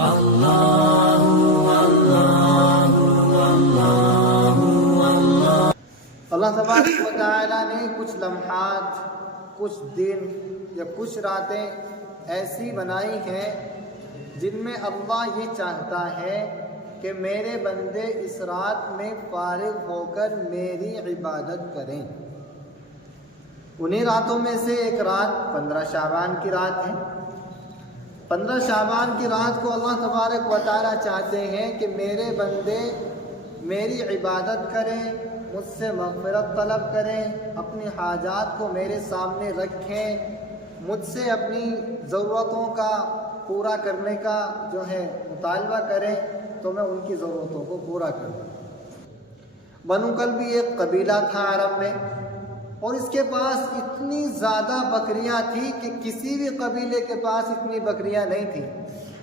اللہ تبارک و تعالیٰ نے کچھ لمحات، کچھ دن یا کچھ راتیں ایسی بنائی ہیں جن میں اللہ یہ چاہتا ہے کہ میرے بندے اس رات میں فارغ ہو کر میری عبادت کریں۔ انہی راتوں میں سے ایک رات 15 شعبان کی رات ہے۔ 15 شعبان کی رات کو اللہ تبارک و تعالیٰ چاہتے ہیں کہ میرے بندے میری عبادت کریں، مجھ سے مغفرت طلب کریں، اپنی حاجات کو میرے سامنے رکھیں، مجھ سے اپنی ضرورتوں کا پورا کرنے کا جو ہے مطالبہ کریں تو میں ان کی ضرورتوں کو پورا کر دوں۔ بنو کلبی ایک قبیلہ تھا عرب میں، اور اس کے پاس اتنی زیادہ بکریاں تھیں کہ کسی بھی قبیلے کے پاس اتنی بکریاں نہیں تھیں۔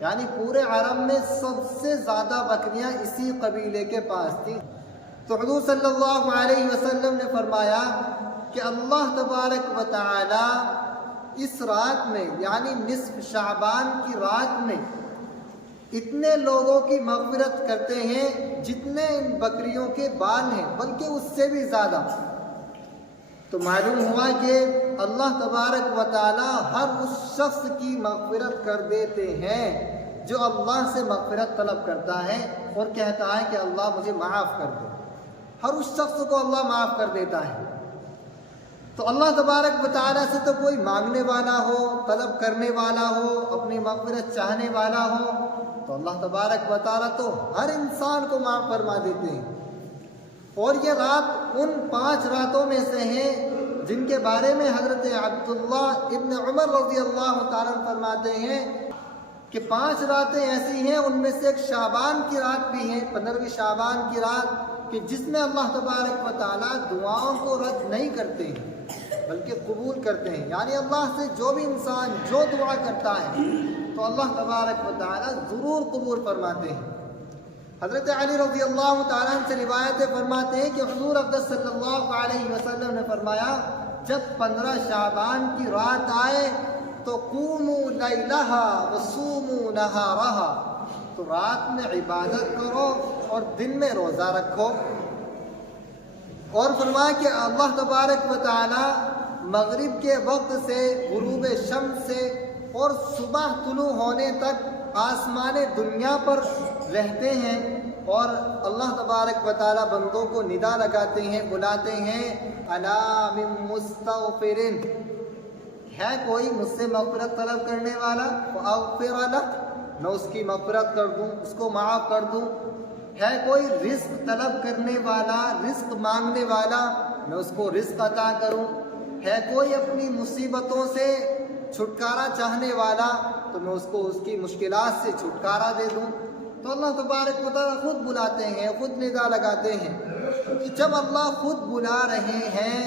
یعنی پورے عرب میں سب سے زیادہ بکریاں اسی قبیلے کے پاس تھیں۔ تو حضور صلی اللہ علیہ وسلم نے فرمایا کہ اللہ تبارک و تعالی اس رات میں یعنی نصف شعبان کی رات میں اتنے لوگوں کی مغفرت کرتے ہیں جتنے ان بکریوں کے بال ہیں، بلکہ اس سے بھی زیادہ۔ تو معلوم ہوا کہ اللہ تبارک و تعالی ہر اس شخص کی مغفرت کر دیتے ہیں جو اللہ سے مغفرت طلب کرتا ہے اور کہتا ہے کہ اللہ مجھے معاف کر دے۔ ہر اس شخص کو اللہ معاف کر دیتا ہے۔ تو اللہ تبارک و تعالی سے تو کوئی مانگنے والا ہو، طلب کرنے والا ہو، اپنی مغفرت چاہنے والا ہو، تو اللہ تبارک و تعالی تو ہر انسان کو معاف فرما دیتے ہیں۔ اور یہ رات ان 5 راتوں میں سے ہیں جن کے بارے میں حضرت عبداللہ ابن عمر رضی اللہ تعالیٰ فرماتے ہیں کہ 5 راتیں ایسی ہیں، ان میں سے ایک شعبان کی رات بھی ہے، 15ویں شعبان کی رات، کہ جس میں اللہ تبارک و تعالیٰ دعاؤں کو رد نہیں کرتے ہیں بلکہ قبول کرتے ہیں۔ یعنی اللہ سے جو بھی انسان جو دعا کرتا ہے تو اللہ تبارک و تعالیٰ ضرور قبول فرماتے ہیں۔ حضرت علی رضی اللہ تعالیٰ سے روایتیں فرماتے ہیں کہ حضور اقدس صلی اللہ علیہ وسلم نے فرمایا جب 15 شعبان کی رات آئے تو قوموا لیلہا وصوموا نہارہا، تو رات میں عبادت کرو اور دن میں روزہ رکھو۔ اور فرمایا کہ اللہ تبارک و تعالی مغرب کے وقت سے غروب شمس سے اور صبح طلوع ہونے تک آسمان دنیا پر رہتے ہیں، اور اللہ تبارک و تعالی بندوں کو ندا لگاتے ہیں، بلاتے ہیں، الا من مستغفر، ہے کوئی مجھ سے مغفرت طلب کرنے والا، فاغفر لہ، میں اس کی مغفرت کر دوں، اس کو معاف کر دوں، ہے کوئی رزق طلب کرنے والا، رزق مانگنے والا، میں اس کو رزق عطا کروں، ہے کوئی اپنی مصیبتوں سے چھٹکارا چاہنے والا تو میں اس کو اس کی مشکلات سے چھٹکارا دے دوں۔ تو اللہ تبارک و تعالیٰ خود بلاتے ہیں، خود ندا لگاتے ہیں۔ جب اللہ خود بلا رہے ہیں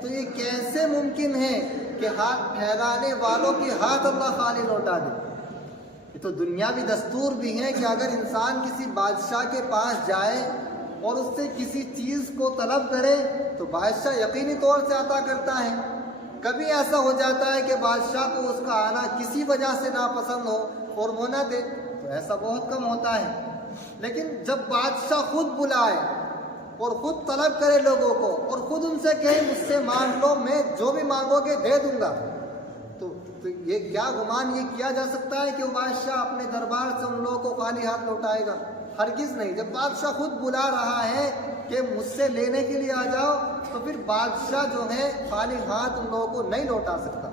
تو یہ کیسے ممکن ہے کہ ہاتھ پھیلانے والوں کی ہاتھ اللہ خالی لوٹا دے؟ یہ تو دنیاوی دستور بھی ہے کہ اگر انسان کسی بادشاہ کے پاس جائے اور اس سے کسی چیز کو طلب کرے تو بادشاہ یقینی طور سے عطا کرتا ہے۔ کبھی ایسا ہو جاتا ہے کہ بادشاہ کو اس کا آنا کسی وجہ سے ناپسند ہو اور وہ نہ دے، تو ایسا بہت کم ہوتا ہے۔ لیکن جب بادشاہ خود بلائے اور خود طلب کرے لوگوں کو اور خود ان سے کہے مجھ سے مانگ لو، میں جو بھی مانگو گے دے دوں گا، تو یہ کیا گمان یہ کیا جا سکتا ہے کہ وہ بادشاہ اپنے دربار سے ان لوگوں کو خالی ہاتھ لوٹائے گا؟ ہرگز نہیں۔ جب بادشاہ خود بلا رہا ہے کہ مجھ سے لینے کے لیے آ جاؤ تو پھر بادشاہ جو ہے خالی ہاتھ ان لوگوں کو نہیں لوٹا سکتا۔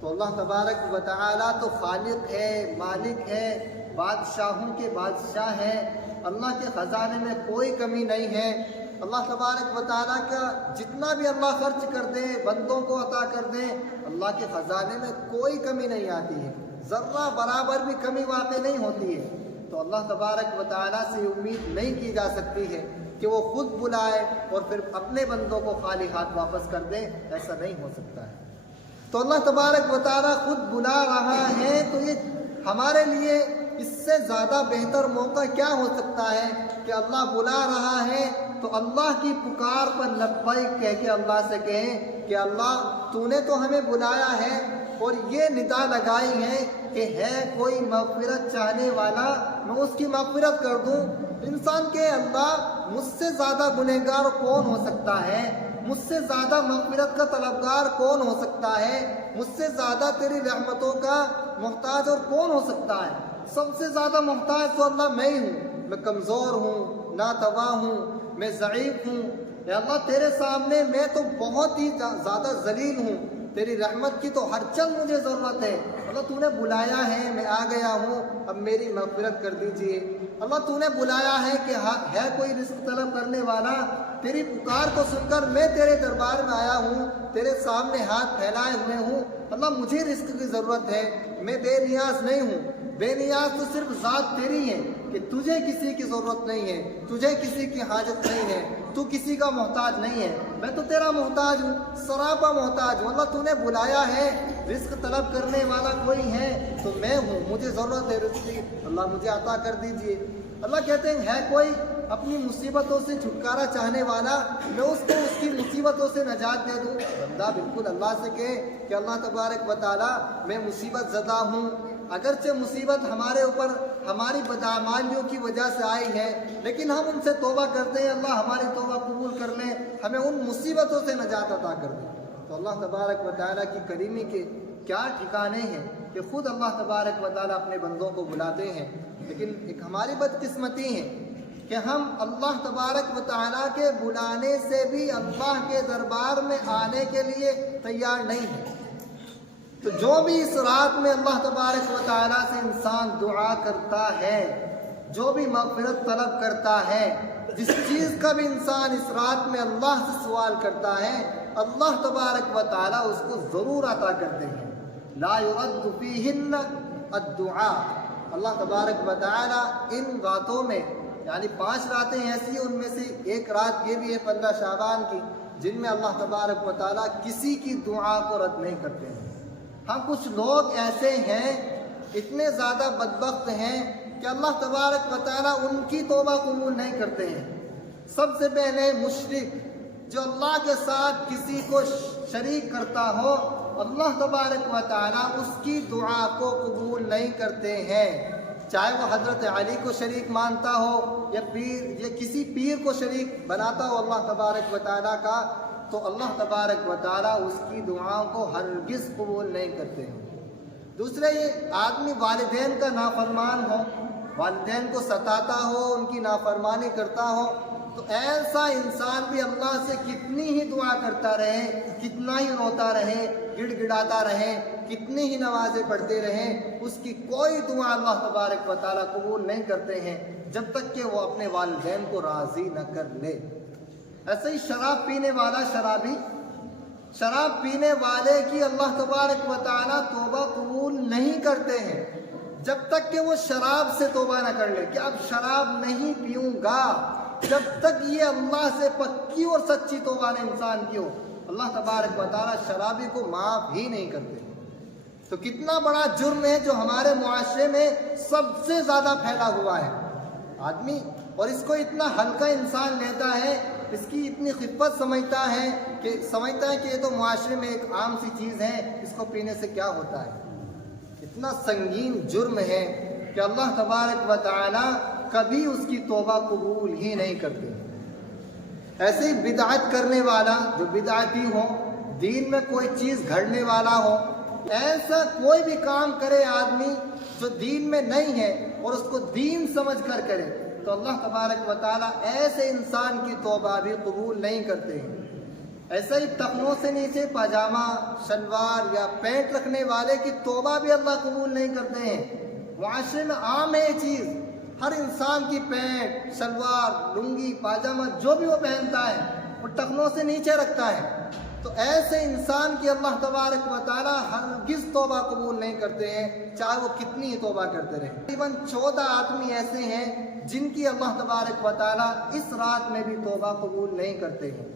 تو اللہ تبارک و تعالیٰ تو خالق ہے، مالک ہے، بادشاہوں کے بادشاہ ہے، اللہ کے خزانے میں کوئی کمی نہیں ہے۔ اللہ تبارک و تعالیٰ کا جتنا بھی اللہ خرچ کر دے، بندوں کو عطا کر دے، اللہ کے خزانے میں کوئی کمی نہیں آتی ہے، ذرہ برابر بھی کمی واقع نہیں ہوتی ہے۔ تو اللہ تبارک و تعالیٰ سے امید نہیں کی جا سکتی ہے کہ وہ خود بلائے اور پھر اپنے بندوں کو خالی ہاتھ واپس کر دے، ایسا نہیں ہو سکتا ہے۔ تو اللہ تبارک و تعالیٰ خود بلا رہا ہے تو یہ ہمارے لیے اس سے زیادہ بہتر موقع کیا ہو سکتا ہے کہ اللہ بلا رہا ہے تو اللہ کی پکار پر لبیک کہہ کے اللہ سے کہیں کہ اللہ تو نے تو ہمیں بلایا ہے، اور یہ ندا لگائی ہے کہ ہے کوئی مغفرت چاہنے والا میں اس کی مغفرت کر دوں۔ انسان کے اللہ مجھ سے زیادہ گنہگار کون ہو سکتا ہے، مجھ سے زیادہ مغفرت کا طلبگار کون ہو سکتا ہے، مجھ سے زیادہ تیری رحمتوں کا محتاج اور کون ہو سکتا ہے۔ سب سے زیادہ محتاج تو اللہ میں ہی ہوں، میں کمزور ہوں، ناتواں ہوں، میں ضعیف ہوں۔ اے اللہ تیرے سامنے میں تو بہت ہی زیادہ ذلیل ہوں، تیری رحمت کی تو ہر چل مجھے ضرورت ہے۔ اللہ تو نے بلایا ہے، میں آ گیا ہوں، اب میری مغفرت کر دیجئے۔ اللہ تو نے بلایا ہے کہ ہے کوئی رزق طلب کرنے والا، تیری پکار کو سن کر میں تیرے دربار میں آیا ہوں، تیرے سامنے ہاتھ پھیلائے ہوئے ہوں۔ اللہ مجھے رزق کی ضرورت ہے، میں بے نیاز نہیں ہوں۔ بے نیاز تو صرف ذات تیری ہے کہ تجھے کسی کی ضرورت نہیں ہے، تجھے کسی کی حاجت نہیں ہے، تو کسی کا محتاج نہیں ہے۔ میں تو تیرا محتاج ہوں، سراپا محتاج ہوں۔ اللہ تو نے بلایا ہے، رزق طلب کرنے والا کوئی ہے تو میں ہوں، مجھے ضرورت ہے رزق کی، اللہ مجھے عطا کر دیجئے۔ اللہ کہتے ہیں ہے کوئی اپنی مصیبتوں سے چھٹکارا چاہنے والا، میں اس کو اس کی مصیبتوں سے نجات دے دوں۔ بندہ بالکل اللہ سے کہے کہ اللہ تبارک و تعالیٰ میں مصیبت زدہ ہوں، اگرچہ مصیبت ہمارے اوپر ہماری بدعمالیوں کی وجہ سے آئی ہے، لیکن ہم ان سے توبہ کرتے ہیں، اللہ ہماری توبہ قبول کر لیں، ہمیں ان مصیبتوں سے نجات عطا کر دیں۔ تو اللہ تبارک و تعالیٰ کی کریمی کے کیا ٹھکانے ہیں کہ خود اللہ تبارک و تعالیٰ اپنے بندوں کو بلاتے ہیں، لیکن ایک ہماری بدقسمتی ہے کہ ہم اللہ تبارک و تعالیٰ کے بلانے سے بھی اللہ کے دربار میں آنے کے لیے تیار نہیں ہیں۔ تو جو بھی اس رات میں اللہ تبارک و تعالیٰ سے انسان دعا کرتا ہے، جو بھی مغفرت طلب کرتا ہے، جس چیز کا بھی انسان اس رات میں اللہ سے سوال کرتا ہے، اللہ تبارک و تعالیٰ اس کو ضرور عطا کرتے ہیں۔ لا يرد فیہن الدعاء۔ اللہ تبارک و تعالیٰ ان راتوں میں، یعنی 5 راتیں ایسی ہیں، ان میں سے ایک رات یہ بھی ہے 15 شعبان کی، جن میں اللہ تبارک و تعالیٰ کسی کی دعا کو رد نہیں کرتے ہیں۔ ہاں کچھ لوگ ایسے ہیں، اتنے زیادہ بدبخت ہیں کہ اللہ تبارک و تعالیٰ ان کی توبہ قبول نہیں کرتے ہیں۔ سب سے پہلے مشرک جو اللہ کے ساتھ کسی کو شریک کرتا ہو، اللہ تبارک و تعالیٰ اس کی دعا کو قبول نہیں کرتے ہیں، چاہے وہ حضرت علی کو شریک مانتا ہو یا کسی پیر کو شریک بناتا ہو اللہ تبارک و تعالیٰ کا، تو اللہ تبارک و تعالیٰ اس کی دعاؤں کو ہرگز قبول نہیں کرتے ہیں۔ دوسرے، یہ آدمی والدین کا نافرمان ہو، والدین کو ستاتا ہو، ان کی نافرمانی کرتا ہو، تو ایسا انسان بھی اللہ سے کتنی ہی دعا کرتا رہے، کتنا ہی روتا رہے، گڑ گڑاتا رہے، کتنی ہی نمازیں پڑھتے رہے، اس کی کوئی دعا اللہ تبارک و تعالیٰ قبول نہیں کرتے ہیں جب تک کہ وہ اپنے والدین کو راضی نہ کر لے۔ ایسے ہی شراب پینے والا شرابی، شراب پینے والے کی اللہ تبارک و تعالیٰ توبہ قبول نہیں کرتے ہیں جب تک کہ وہ شراب سے توبہ نہ کر لے کہ اب شراب نہیں پیوں گا، جب تک یہ اللہ سے پکی اور سچی توبہ نے انسان کی ہو، اللہ تبارک و تعالیٰ شرابی کو معاف ہی نہیں کرتے۔ تو کتنا بڑا جرم ہے جو ہمارے معاشرے میں سب سے زیادہ پھیلا ہوا ہے آدمی، اور اس کو اتنا ہلکا انسان لیتا ہے، اس کی اتنی خفت سمجھتا ہے کہ یہ تو معاشرے میں ایک عام سی چیز ہے، اس کو پینے سے کیا ہوتا ہے۔ اتنا سنگین جرم ہے کہ اللہ تبارک و تعالیٰ کبھی اس کی توبہ قبول ہی نہیں کرتے۔ ایسے ہی بدعت کرنے والا، جو بدعتی ہو، دین میں کوئی چیز گھڑنے والا ہو، ایسا کوئی بھی کام کرے آدمی جو دین میں نہیں ہے اور اس کو دین سمجھ کر کرے، تو اللہ تبارک و تعالیٰ ایسے انسان کی توبہ بھی قبول نہیں کرتے ہیں۔ ایسا ہی ٹخنوں سے نیچے پاجامہ، شلوار یا پینٹ رکھنے والے کی توبہ بھی اللہ قبول نہیں کرتے ہیں۔ معاشرے میں عام ہے یہ چیز، ہر انسان کی پینٹ، شلوار، لنگی، پاجامہ جو بھی وہ پہنتا ہے وہ ٹخنوں سے نیچے رکھتا ہے، تو ایسے انسان کی اللہ تبارک و تعالیٰ ہرگز توبہ قبول نہیں کرتے ہیں، چاہے وہ کتنی ہی توبہ کرتے رہیں۔ تقریباً 14 آدمی ایسے ہیں جن کی اللہ تبارک و تعالیٰ اس رات میں بھی توبہ قبول نہیں کرتے ہیں۔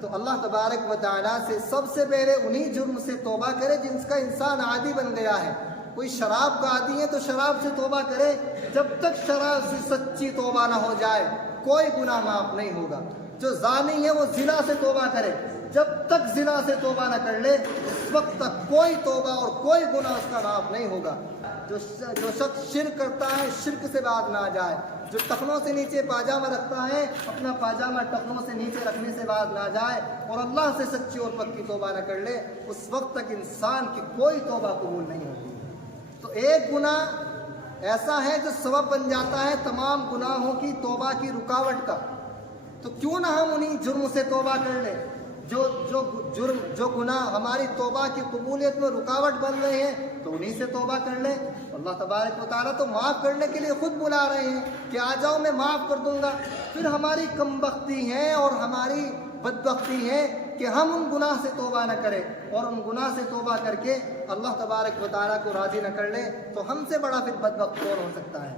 تو اللہ تبارک و تعالیٰ سے سب سے پہلے انہی جرم سے توبہ کرے جن کا انسان عادی بن گیا ہے۔ کوئی شراب کا عادی ہے تو شراب سے توبہ کرے، جب تک شراب سے سچی توبہ نہ ہو جائے کوئی گناہ معاف نہیں ہوگا۔ جو زانی ہے وہ زنا سے توبہ کرے، جب تک زنا سے توبہ نہ کر لے اس وقت تک کوئی توبہ اور کوئی گناہ اس کا معاف نہیں ہوگا۔ جو شخص شرک کرتا ہے شرک سے باز نہ آ جائے، جو ٹخنوں سے نیچے پاجامہ رکھتا ہے اپنا پاجامہ ٹخنوں سے نیچے رکھنے سے باز نہ جائے اور اللہ سے سچی اور پکی توبہ نہ کر لے، اس وقت تک انسان کی کوئی توبہ قبول نہیں ہوتی۔ تو ایک گناہ ایسا ہے جو سبب بن جاتا ہے تمام گناہوں کی توبہ کی رکاوٹ کا، تو کیوں نہ ہم انہی جرم سے توبہ کر لیں جو گناہ ہماری توبہ کی قبولیت میں رکاوٹ بن رہے ہیں، تو انہی سے توبہ کر لیں۔ اللہ تبارک و تعالیٰ تو معاف کرنے کے لیے خود بلا رہے ہیں کہ آ جاؤ میں معاف کر دوں گا۔ پھر ہماری کم بختی ہے اور ہماری بدبختی ہے کہ ہم ان گناہ سے توبہ نہ کریں اور ان گناہ سے توبہ کر کے اللہ تبارک و تعالیٰ کو راضی نہ کر لیں، تو ہم سے بڑا پھر بدبخت کون ہو سکتا ہے؟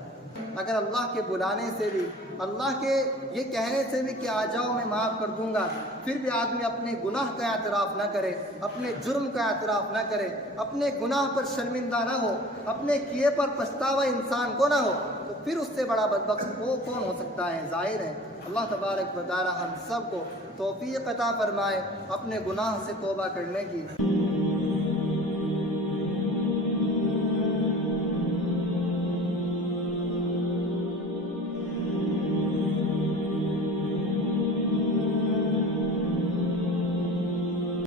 اگر اللہ کے بلانے سے بھی، اللہ کے یہ کہنے سے بھی کہ آ جاؤ میں معاف کر دوں گا، پھر بھی آدمی اپنے گناہ کا اعتراف نہ کرے، اپنے جرم کا اعتراف نہ کرے، اپنے گناہ پر شرمندہ نہ ہو، اپنے کیے پر پچھتاوا انسان کو نہ ہو، تو پھر اس سے بڑا بدبخت وہ کون ہو سکتا ہے؟ ظاہر ہے اللہ تبارک و تعالی ہم سب کو توفیق عطا فرمائے اپنے گناہ سے توبہ کرنے کی۔